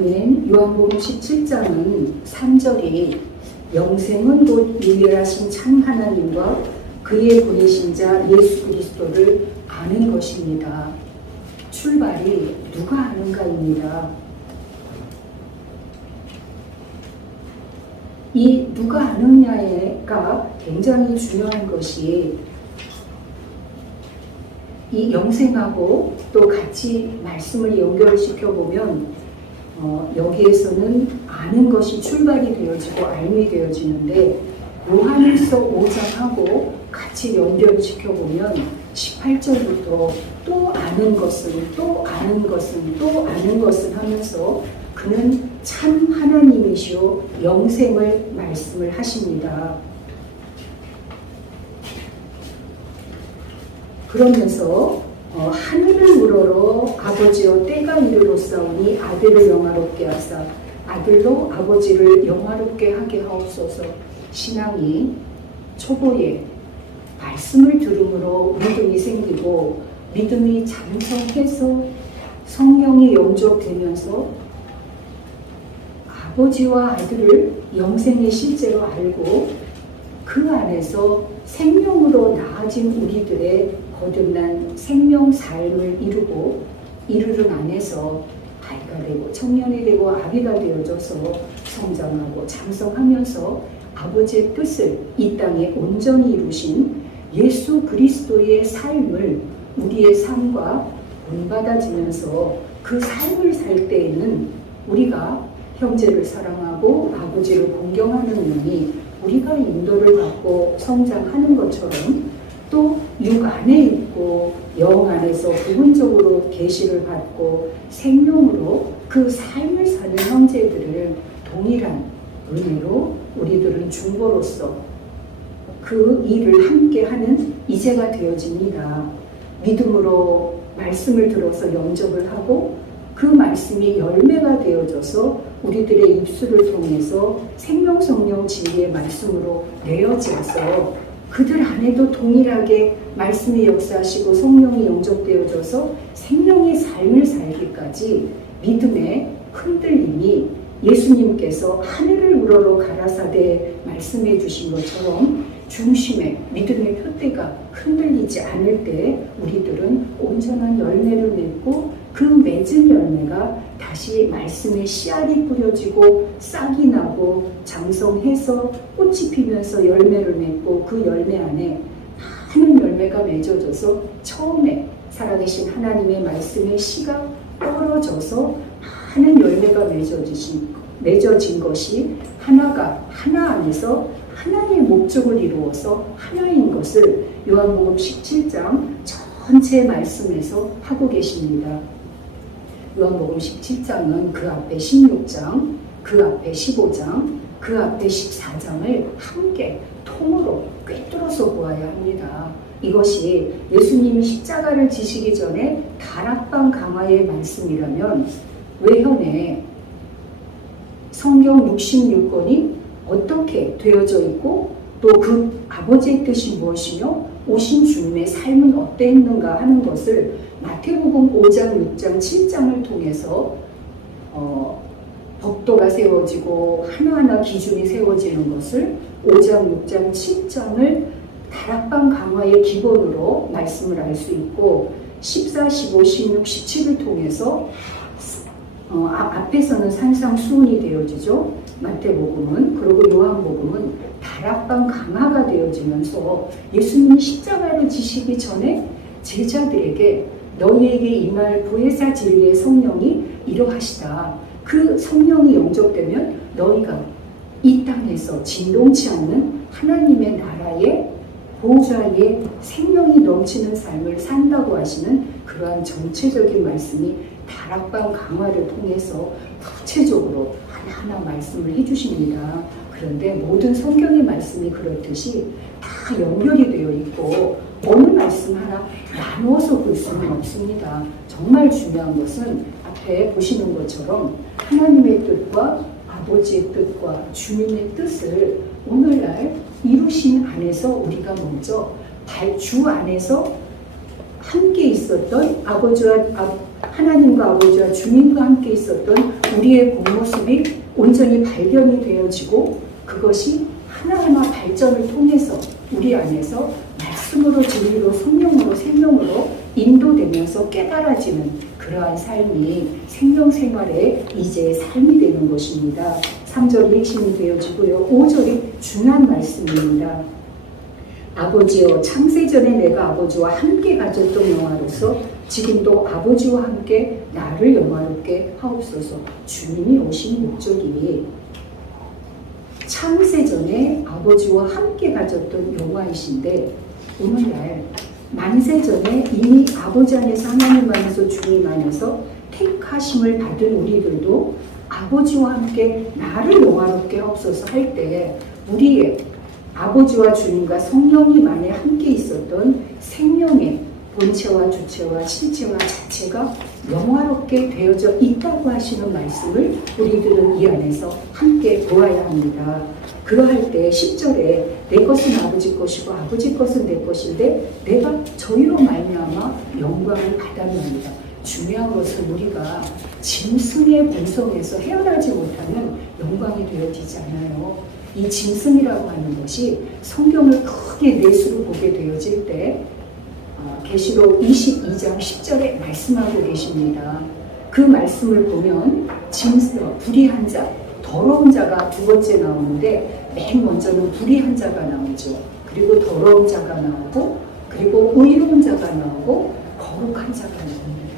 아멘. 요한복음 17장은 3절이 영생은 곧 유일하신 참 하나님과 그의 보내신 자 예수 그리스도를 아는 것입니다. 출발이 누가 아는가입니다. 이 누가 아느냐가 굉장히 중요한 것이 이 영생하고 또 같이 말씀을 연결시켜 보면 여기에서는 아는 것이 출발이 되어지고 알미 되어지는데 요한일서 5장하고 같이 연결시켜 보면 18절부터 또 아는 것은 또 아는 것은 또 아는 것은 하면서 그는 참 하나님이시오 영생을 말씀을 하십니다. 그러면서 하늘을 우러러 아버지여 때가 이르렀사오니 아들을 영화롭게 하사 아들로 아버지를 영화롭게 하게 하옵소서. 신앙이 초보에 말씀을 들음으로 믿음이 생기고 믿음이 장성해서 성령이 영접되면서 아버지와 아들을 영생에 실제로 알고 그 안에서 생명으로 나아진 우리들의 거듭난 생명 삶을 이루고 이루는 안에서 아이가 되고 청년이 되고 아비가 되어져서 성장하고 장성하면서 아버지의 뜻을 이 땅에 온전히 이루신 예수 그리스도의 삶을 우리의 삶과 본받아지면서 그 삶을 살 때에는 우리가 형제를 사랑하고 아버지를 공경하는 눈이 우리가 인도를 받고 성장하는 것처럼 또 육 안에 있고 영 안에서 부분적으로 계시를 받고 생명으로 그 삶을 사는 형제들을 동일한 은혜로 우리들은 중보로서 그 일을 함께 하는 이제가 되어집니다. 믿음으로 말씀을 들어서 영접을 하고 그 말씀이 열매가 되어져서 우리들의 입술을 통해서 생명 성령 진리의 말씀으로 내어져서 그들 안에도 동일하게 말씀이 역사하시고 성령이 영접되어져서 생명의 삶을 살기까지 믿음의 흔들림이 예수님께서 하늘을 우러러 가라사대 말씀해 주신 것처럼 중심에 믿음의 표대가 흔들리지 않을 때 우리들은 온전한 열매를 맺고 그 맺은 열매가 다시 말씀의 씨알이 뿌려지고 싹이 나고 장성해서 꽃이 피면서 열매를 맺고 그 열매 안에 많은 열매가 맺어져서 처음에 살아계신 하나님의 말씀의 씨가 떨어져서 많은 열매가 맺어진 것이 하나 안에서 하나의 목적을 이루어서 하나인 것을 요한복음 17장 전체 말씀에서 하고 계십니다. 요한복음 17장은 그 앞에 16장, 그 앞에 15장, 그 앞에 14장을 함께 통으로 꿰뚫어서 보아야 합니다. 이것이 예수님이 십자가를 지시기 전에 다락방 강화의 말씀이라면 외현에 성경 66권이 어떻게 되어져 있고 또 그 아버지의 뜻이 무엇이며 오신 주님의 삶은 어땠는가 하는 것을 마태복음 5장, 6장, 7장을 통해서 법도가 세워지고 하나하나 기준이 세워지는 것을 5장, 6장, 7장을 다락방 강화의 기본으로 말씀을 알 수 있고 14, 15, 16, 17을 통해서 앞에서는 산상수훈이 되어지죠. 마태복음은. 그리고 요한복음은 다락방 강화가 되어지면서 예수님이 십자가를 지시기 전에 제자들에게 너희에게 임할 보혜사 진리의 성령이 이러하시다. 그 성령이 영접되면 너희가 이 땅에서 진동치 않는 하나님의 나라의 보좌에 생명이 넘치는 삶을 산다고 하시는 그러한 전체적인 말씀이 다락방 강화를 통해서 구체적으로 하나하나 말씀을 해주십니다. 그런데 모든 성경의 말씀이 그렇듯이 다 연결이 되어 있고 어느 말씀 하나 나누어서 볼 수는 없습니다. 정말 중요한 것은 앞에 보시는 것처럼 하나님의 뜻과 아버지의 뜻과 주님의 뜻을 오늘날 이루신 안에서 우리가 먼저 주 안에서 함께 있었던 하나님과 아버지와 주님과 함께 있었던 우리의 본 모습이 온전히 발견이 되어지고 그것이 하나하나 발전을 통해서 우리 안에서 말씀으로 진리로 성령으로 생명으로 인도되면서 깨달아지는 그러한 삶이 생명생활의 이제 삶이 되는 것입니다. 3절이 핵심이 되어지고요. 5절이 중요한 말씀입니다. 아버지여 창세전에 내가 아버지와 함께 가졌던 영화로서 지금도 아버지와 함께 나를 영화롭게 하옵소서. 주님이 오신 목적이 창세전에 아버지와 함께 가졌던 영화이신데 오늘날 만세전에 이미 아버지 안에서 하나님 안에서 주님 안에서 택하심을 받은 우리들도 아버지와 함께 나를 영화롭게 하옵소서 할 때 우리의 아버지와 주님과 성령님 안에 함께 있었던 생명의 본체와 주체와 실체와 자체가 영화롭게 되어져 있다고 하시는 말씀을 우리들은 이 안에서 함께 보아야 합니다. 그러할 때 10절에 내 것은 아버지 것이고 아버지 것은 내 것인데 내가 저희로 말미암아 영광을 받았나이다. 중요한 것은 우리가 짐승의 본성에서 헤어나지 못하는 영광이 되어지지 않아요. 이 짐승이라고 하는 것이 성경을 크게 내수로 보게 되어질 때 계시록 22장 10절에 말씀하고 계십니다. 그 말씀을 보면 불의한 자, 더러운 자가 두 번째 나오는데 맨 먼저는 불의한 자가 나오죠. 그리고 더러운 자가 나오고 그리고 의로운 자가 나오고 거룩한 자가 나옵니다.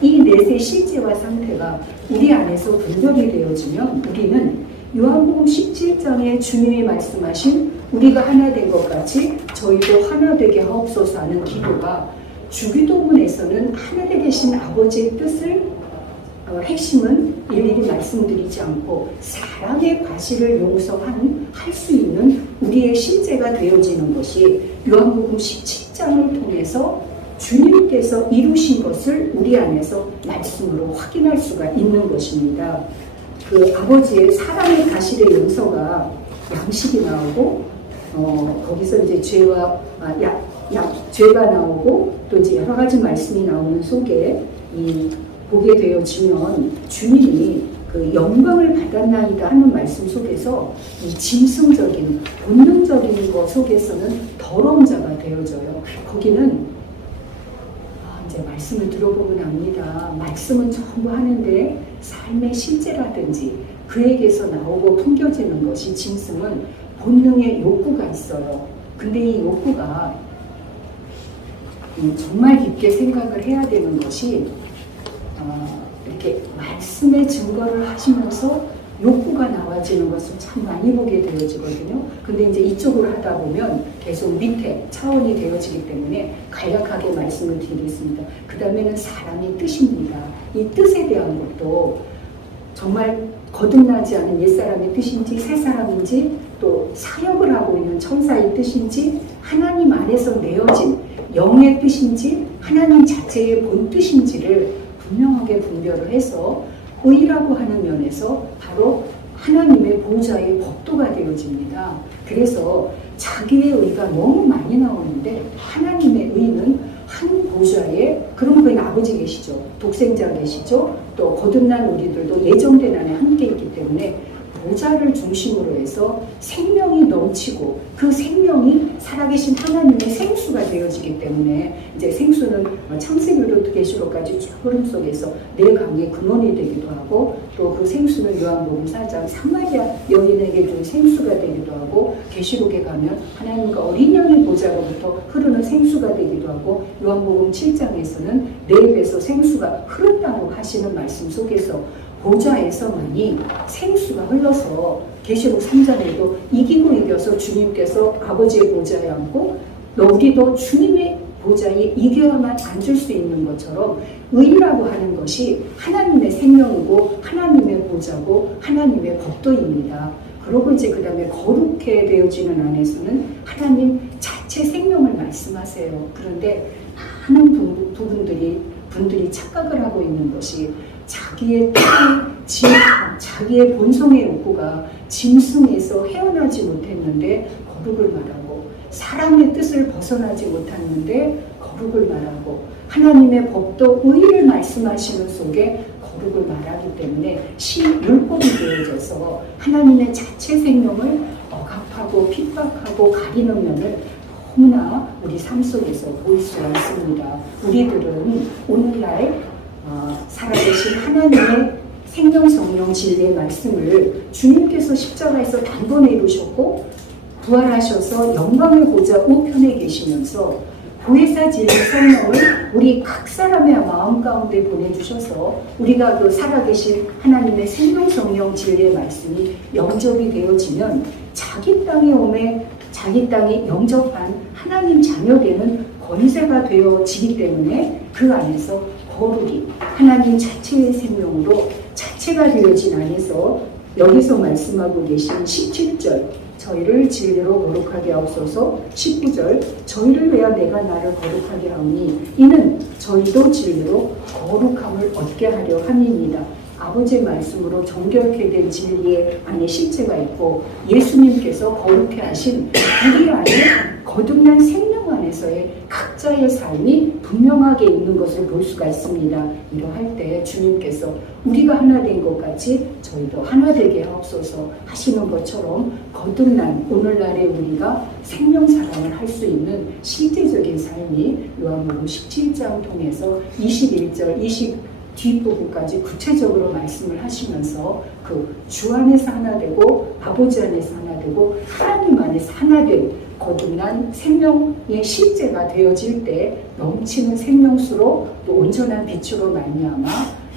이 넷의 실제와 상태가 우리 안에서 분별이 되어지면 우리는 요한복음 17장에 주님이 말씀하신 우리가 하나 된 것 같이 저희도 하나 되게 하옵소서 하는 기도가 주기도문에서는 하늘에 계신 아버지의 뜻을 핵심은 일일이 말씀드리지 않고 사랑의 과실을 용서할 수 있는 우리의 실제가 되어지는 것이 요한복음 17장을 통해서 주님께서 이루신 것을 우리 안에서 말씀으로 확인할 수가 있는 것입니다. 그 아버지의 사랑의 과실의 용서가 양식이 나오고 거기서 이제 죄가 나오고 또 이제 여러 가지 말씀이 나오는 속에 보게 되어지면 주님이 그 영광을 받았나이다 하는 말씀 속에서 이 짐승적인 본능적인 것 속에서는 더러운 자가 되어져요. 거기는 이제 말씀을 들어보면 압니다. 말씀은 전부 하는데 삶의 실제라든지 그에게서 나오고 풍겨지는 것이 짐승은 본능의 욕구가 있어요. 근데 이 욕구가 정말 깊게 생각을 해야 되는 것이 이렇게 말씀의 증거를 하시면서 욕구가 나와지는 것을 참 많이 보게 되어지거든요. 근데 이제 이쪽으로 하다 보면 계속 밑에 차원이 되어지기 때문에 간략하게 말씀을 드리겠습니다. 그 다음에는 사람의 뜻입니다. 이 뜻에 대한 것도 정말 거듭나지 않은 옛사람의 뜻인지 새사람인지 또 사역을 하고 있는 천사의 뜻인지 하나님 안에서 내어진 영의 뜻인지 하나님 자체의 본 뜻인지를 분명하게 분별을 해서 의라고 하는 면에서 바로 하나님의 보좌의 법도가 되어집니다. 그래서 자기의 의가 너무 많이 나오는데 하나님의 의는 한 보좌에 그런 분이 아버지 계시죠. 독생자 계시죠. 또 거듭난 우리들도 예정된 안에 함께 있기 때문에 보좌를 중심으로 해서 생명이 넘치고 그 생명이 살아계신 하나님의 생수가 되어지기 때문에 이제 생수는 창세기부터 계시록까지 쭉 흐름 속에서 내 강의 근원이 되기도 하고 또 그 생수는 요한복음 4장 사마리아 여인에게 준 생수가 되기도 하고 계시록에 가면 하나님과 어린 양의 보좌로부터 흐르는 생수가 되기도 하고 요한복음 7장에서는 내 입에서 생수가 흐른다고 하시는 말씀 속에서 보좌에서만이 생수가 흘러서 계시록 3장에도 이기고 이겨서 주님께서 아버지의 보좌에 앉고 우리도 주님의 보좌에 이겨야만 앉을 수 있는 것처럼 의라고 하는 것이 하나님의 생명이고 하나님의 보좌고 하나님의 법도입니다. 그리고 이제 그 다음에 거룩해 되어지는 안에서는 하나님 자체 생명을 말씀하세요. 그런데 많은 분들이 착각을 하고 있는 것이 자기의 자기의 본성의 욕구가 짐승에서 헤어나지 못했는데 거룩을 말하고 사람의 뜻을 벗어나지 못했는데 거룩을 말하고 하나님의 법도 의를 말씀하시는 속에 거룩을 말하기 때문에 율법이 되어져서 하나님의 자체 생명을 억압하고 핍박하고 가리는 면을 너무나 우리 삶 속에서 볼 수가 있습니다. 우리들은 오늘날 살아계신 하나님의 생명, 성령, 진리의 말씀을 주님께서 십자가에서 단번에 이루셨고 부활하셔서 영광의 보좌 우편에 계시면서 보혜사 진리 성령을 우리 각 사람의 마음 가운데 보내주셔서 우리가 그 살아계신 하나님의 생명, 성령, 진리의 말씀이 영접이 되어지면 자기 땅에 오매 자기 땅에 영접한 하나님 자녀되는 권세가 되어지기 때문에 그 안에서 거룩이 하나님 자체의 생명으로 자체가 되어진 안에서 여기서 말씀하고 계신 17절 저희를 진리로 거룩하게 하옵소서, 19절 저희를 위하여 내가 나를 거룩하게 하오니 이는 저희도 진리로 거룩함을 얻게 하려 함이니이다. 아버지의 말씀으로 정결케 된 진리의 안에 실체가 있고 예수님께서 거룩해 하신 우리 안에 거듭난 생명 안에서의 각자의 삶이 분명하게 있는 것을 볼 수가 있습니다. 이러할 때 주님께서 우리가 하나 된 것 같이 저희도 하나 되게 하옵소서 하시는 것처럼 거듭난 오늘날의 우리가 생명 사랑을 할 수 있는 실제적인 삶이 요한복음 17장 통해서 21절, 20 뒷부분까지 구체적으로 말씀을 하시면서 그 주 안에서 하나 되고 아버지 안에서 하나 되고 하나님 안에서 하나 된 거듭난 생명의 실제가 되어질 때 넘치는 생명수로 또 온전한 빛으로 말미암아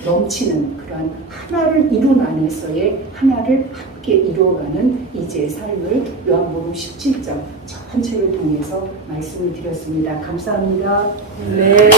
넘치는 그러한 하나를 이룬 안에서의 하나를 함께 이루어가는 이제의 삶을 요한복음 17장 전체를 통해서 말씀을 드렸습니다. 감사합니다. 네.